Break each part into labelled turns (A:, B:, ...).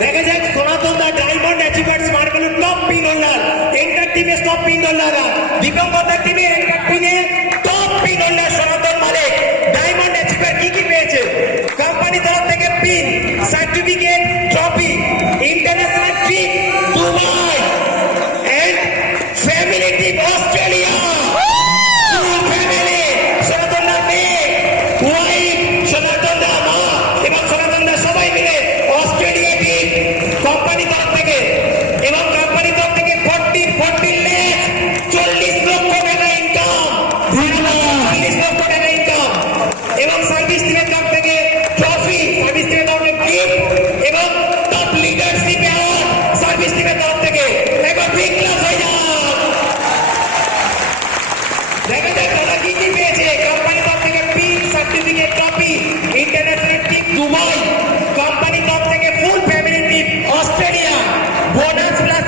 A: দেখা যাক Sanatan da diamond achievers marble top pin holder enter টিমে টপ পিন হোল্ডার দীপঙ্কর টিমে এন্টার টিমে টপ পিন হোল্ডার সনাতন মালিক ডায়মন্ড অ্যাচিভার কি পেয়েছে কোম্পানি তরফ থেকে pin certificate trophy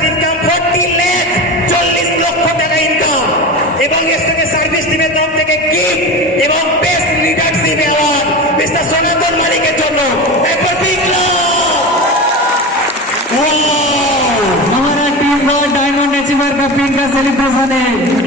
A: income forty lakh চল্লিশ লক্ষ টাকা ইনকাম এবং এর সঙ্গে সার্ভিস টিমের তরফ থেকে গিফট এবং বেস্ট লিডারশিপ অ্যাওয়ার্ড মিস্টার সনাতন মালিকের জন্য একবার বিগ
B: हमारा टीम का डायमंड अचीवर का पिन का सेलिब्रेशन है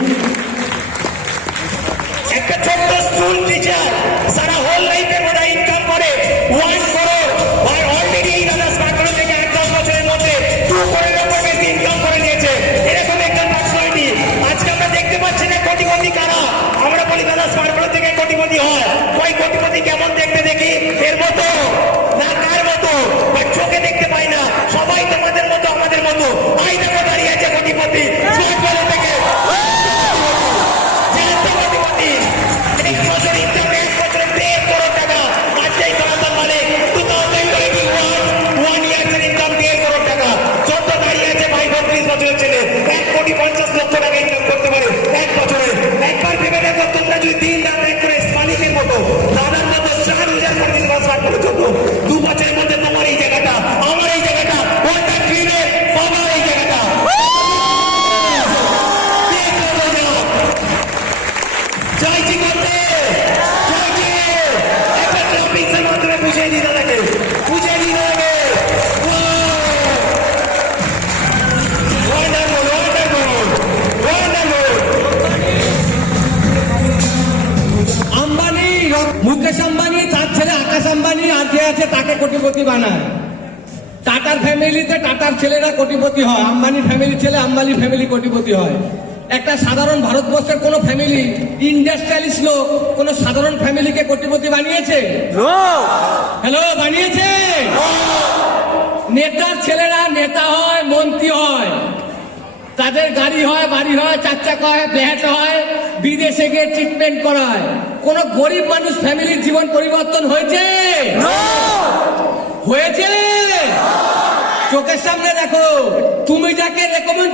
A: আছে চাইছি করতে বুঝিয়ে দিই দাদাকে বুঝিয়ে দিই
B: আম্বানি মুকেশ আম্বানি তার ছেলে আকাশ আম্বানি আর যে আছে তাকে কোটিপতি বানায় টাটার ফ্যামিলিতে টাটার ছেলেরা কোটিপতি হয় আম্বানি ফ্যামিলি ছেলে আম্বানি ফ্যামিলি কোটিপতি হয় একটা সাধারণ ভারতবর্ষের কোন ফ্যামিলি ইন্ডাস্ট্রিয়ালিস্ট লোক কোন সাধারণ ফ্যামিলিকে কোটিপতি বানিয়েছে? হ্যালো বানিয়েছে? নেতার ছেলেরা নেতা হয় মন্ত্রী হয়। তাদের গাড়ি হয় বাড়ি হয় চার চাকা হয় ফ্ল্যাট হয় বিদেশে গিয়ে ট্রিটমেন্ট করায়। কোন গরিব মানুষ ফ্যামিলির জীবন পরিবর্তন হয়েছে? হয়েছে? চোখের সামনে দেখো। তুমি যাকে রেকমেন্ড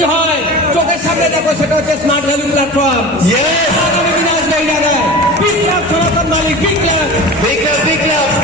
B: কোটিপতি হয় চোখের সামনে দেখো সেটা হচ্ছে স্মার্ট ভ্যালু প্ল্যাটফর্ম! আগামী দিনে আসবে এই জায়গায় big club Sanatan Malik big club
A: big club big clap.